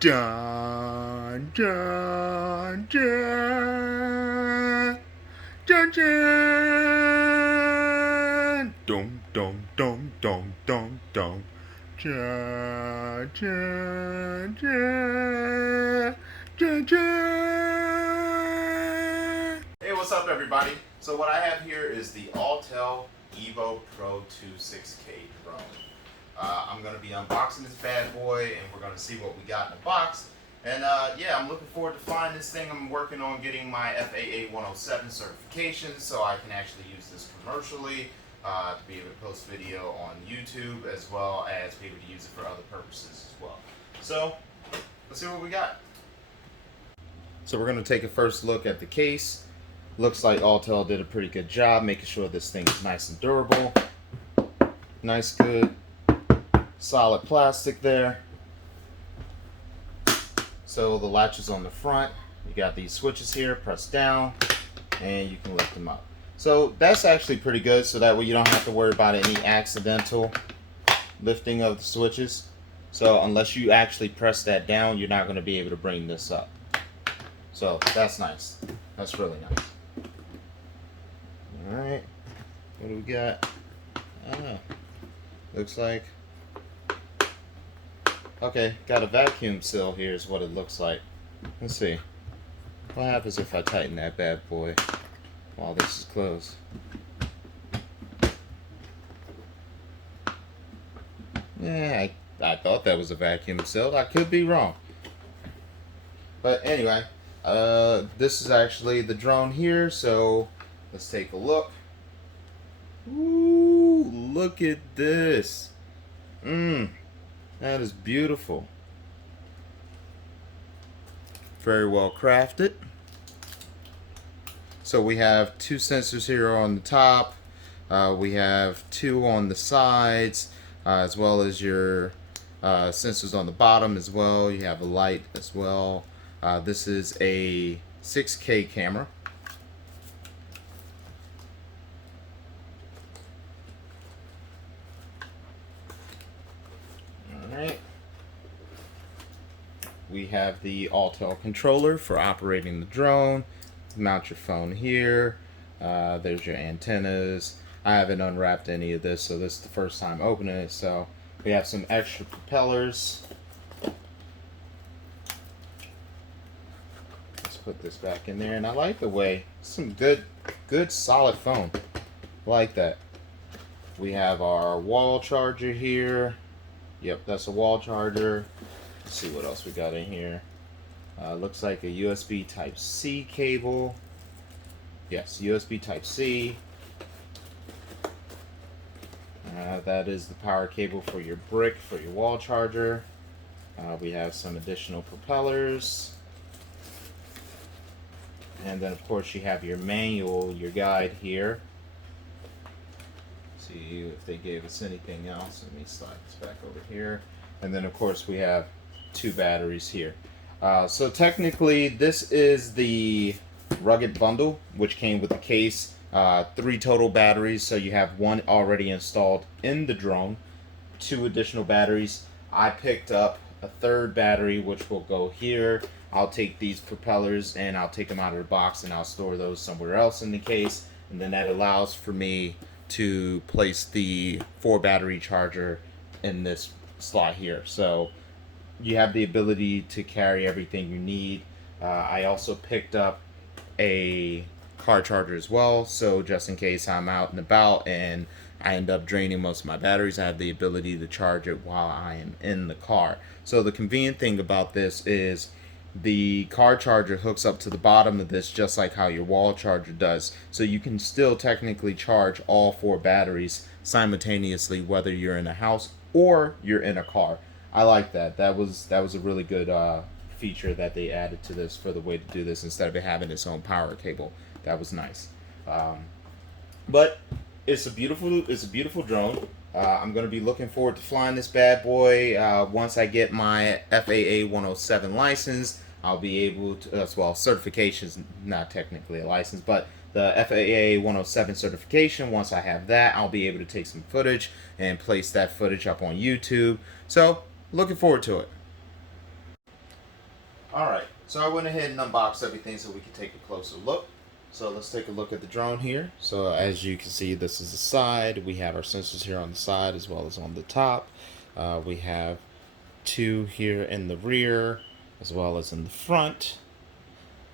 Dun, dun, dun, dun, dun. Dum, dum, dum, dum, dum, dum. Dun, dun, dun, dun, dun. Hey, what's up, everybody? So what I have here is the Autel Evo Pro 26K drone. I'm going to be unboxing this bad boy, and we're going to see what we got in the box. And yeah, I'm looking forward to flying this thing. I'm working on getting my FAA 107 certification so I can actually use this commercially to be able to post video on YouTube, as well as be able to use it for other purposes as well. So let's see what we got. So we're going to take a first look at the case. Looks like Autel did a pretty good job making sure this thing is nice and durable. Nice, good, solid plastic there. So the latch is on the front. You got these switches here, press down, and you can lift them up. So that's actually pretty good, so that way you don't have to worry about any accidental lifting of the switches. So unless you actually press that down, you're not going to be able to bring this up. So that's nice. That's really nice. Alright, what do we got? Oh, looks like, okay, got a vacuum seal here is what it looks like. Let's see. What happens if I tighten that bad boy while this is closed? Yeah, I thought that was a vacuum seal. I could be wrong. But anyway, this is actually the drone here, so let's take a look. Ooh, look at this. That is beautiful. Very well crafted. So we have two sensors here on the top. We have two on the sides, as well as your sensors on the bottom as well. You have a light as well. This is a 6K camera. Alright. We have the Autel controller for operating the drone. Mount your phone here. There's your antennas. I haven't unwrapped any of this, so this is the first time opening it. So we have some extra propellers. Let's put this back in there, and I like the way, some good solid foam. I like that. We have our wall charger here. Yep, that's a wall charger. Let's see what else we got in here. Looks like a USB Type-C cable. Yes, USB Type-C. That is the power cable for your brick, for your wall charger. We have some additional propellers. And then of course you have your manual, your guide here. See if they gave us anything else. Let me slide this back over here. And then of course we have two batteries here. So technically this is the rugged bundle, which came with the case. 3 total batteries, so you have 1 already installed in the drone, 2 additional batteries. I picked up a 3rd battery, which will go here. I'll take these propellers and I'll take them out of the box and I'll store those somewhere else in the case, and then that allows for me to place the 4 battery charger in this slot here. So you have the ability to carry everything you need. I also picked up a car charger as well, so just in case I'm out and about and I end up draining most of my batteries, I have the ability to charge it while I am in the car. So the convenient thing about this is the car charger hooks up to the bottom of this just like how your wall charger does, so you can still technically charge all 4 batteries simultaneously, whether you're in a house or you're in a car. I like that. That was a really good feature that they added to this for the way to do this instead of it having its own power cable. That was nice. But it's a beautiful drone. I'm going to be looking forward to flying this bad boy. Once I get my FAA 107 license, I'll be able to, well, certification's not technically a license, but the FAA 107 certification, once I have that, I'll be able to take some footage and place that footage up on YouTube. So, looking forward to it. Alright, so I went ahead and unboxed everything so we can take a closer look. So let's take a look at the drone here. So as you can see, this is the side. We have our sensors here on the side as well as on the top. We have two here in the rear as well as in the front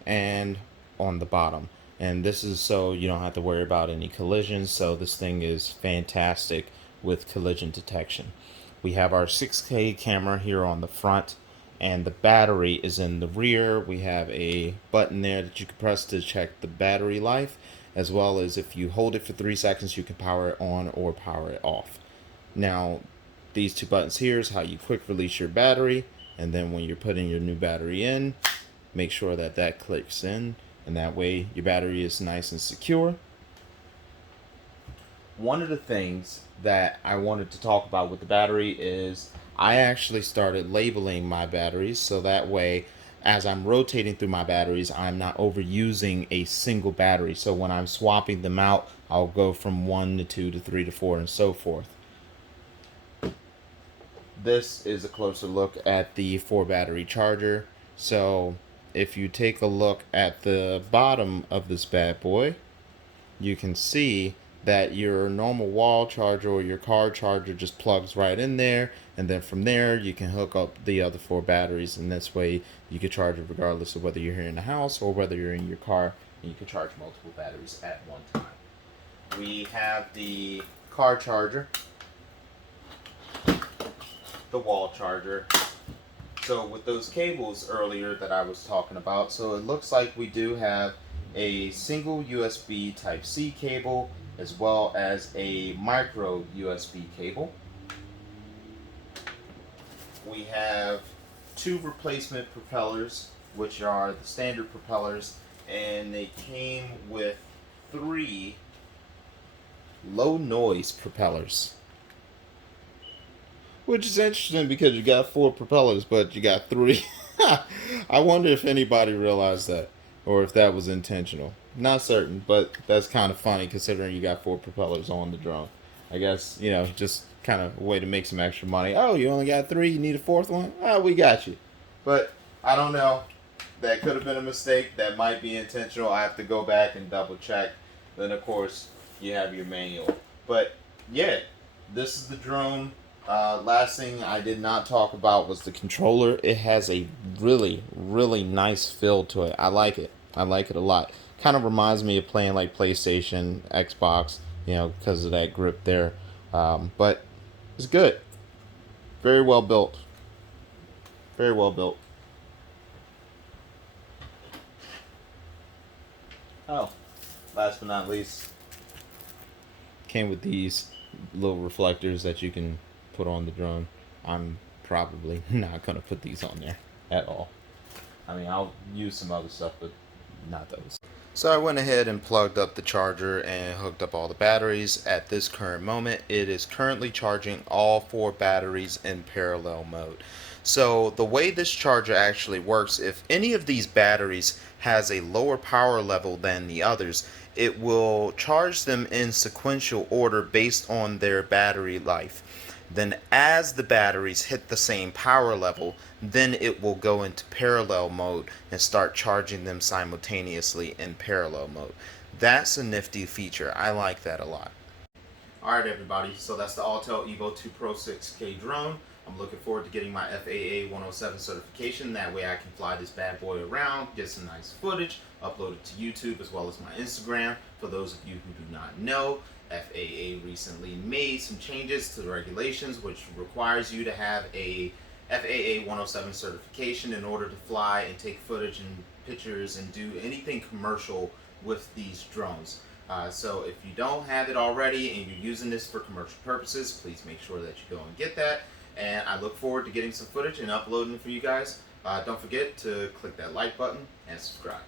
and on the bottom. And this is so you don't have to worry about any collisions. So this thing is fantastic with collision detection. We have our 6K camera here on the front, and the battery is in the rear. We have a button there that you can press to check the battery life, as well as if you hold it for 3 seconds, you can power it on or power it off. Now, these two buttons here is how you quick release your battery, and then when you're putting your new battery in, make sure that that clicks in, and that way your battery is nice and secure. One of the things that I wanted to talk about with the battery is I actually started labeling my batteries, so that way as I'm rotating through my batteries, I'm not overusing a single battery. So when I'm swapping them out, I'll go from 1 to 2 to 3 to 4 and so forth. This is a closer look at the 4 battery charger. So if you take a look at the bottom of this bad boy, you can see that your normal wall charger or your car charger just plugs right in there, and then from there you can hook up the other 4 batteries, and this way you can charge it regardless of whether you're here in the house or whether you're in your car, and you can charge multiple batteries at one time. We have the car charger, the wall charger. So with those cables earlier that I was talking about, so it looks like we do have a single USB Type-C cable as well as a micro USB cable. We have 2 replacement propellers, which are the standard propellers, and they came with 3 low noise propellers. Which is interesting because you got 4 propellers, but you got 3. I wonder if anybody realized that, or if that was intentional. Not certain, but that's kind of funny considering you got 4 propellers on the drone. I guess, you know, just kind of a way to make some extra money. Oh, you only got 3, you need a 4th one? Oh, we got you. But I don't know. That could have been a mistake. That might be intentional. I have to go back and double check. Then, of course, you have your manual. But, yeah, this is the drone. Last thing I did not talk about was the controller. It has a really, really nice feel to it. I like it. I like it a lot. Kind of reminds me of playing like PlayStation, Xbox, you know, because of that grip there. But it's good. Very well built. Very well built. Oh, last but not least, came with these little reflectors that you can put on the drone. I'm probably not going to put these on there at all. I mean, I'll use some other stuff, but not those. So I went ahead and plugged up the charger and hooked up all the batteries. At this current moment, it is currently charging all 4 batteries in parallel mode. So the way this charger actually works, if any of these batteries has a lower power level than the others, it will charge them in sequential order based on their battery life. Then as the batteries hit the same power level, then it will go into parallel mode and start charging them simultaneously in parallel mode. That's a nifty feature. I like that a lot. Alright everybody, so that's the Autel Evo II Pro 6K drone. I'm looking forward to getting my FAA 107 certification. That way I can fly this bad boy around, get some nice footage, upload it to YouTube as well as my Instagram. For those of you who do not know, FAA recently made some changes to the regulations which requires you to have a FAA 107 certification in order to fly and take footage and pictures and do anything commercial with these drones. So if you don't have it already and you're using this for commercial purposes, please make sure that you go and get that. And I look forward to getting some footage and uploading it for you guys. Don't forget to click that like button and subscribe.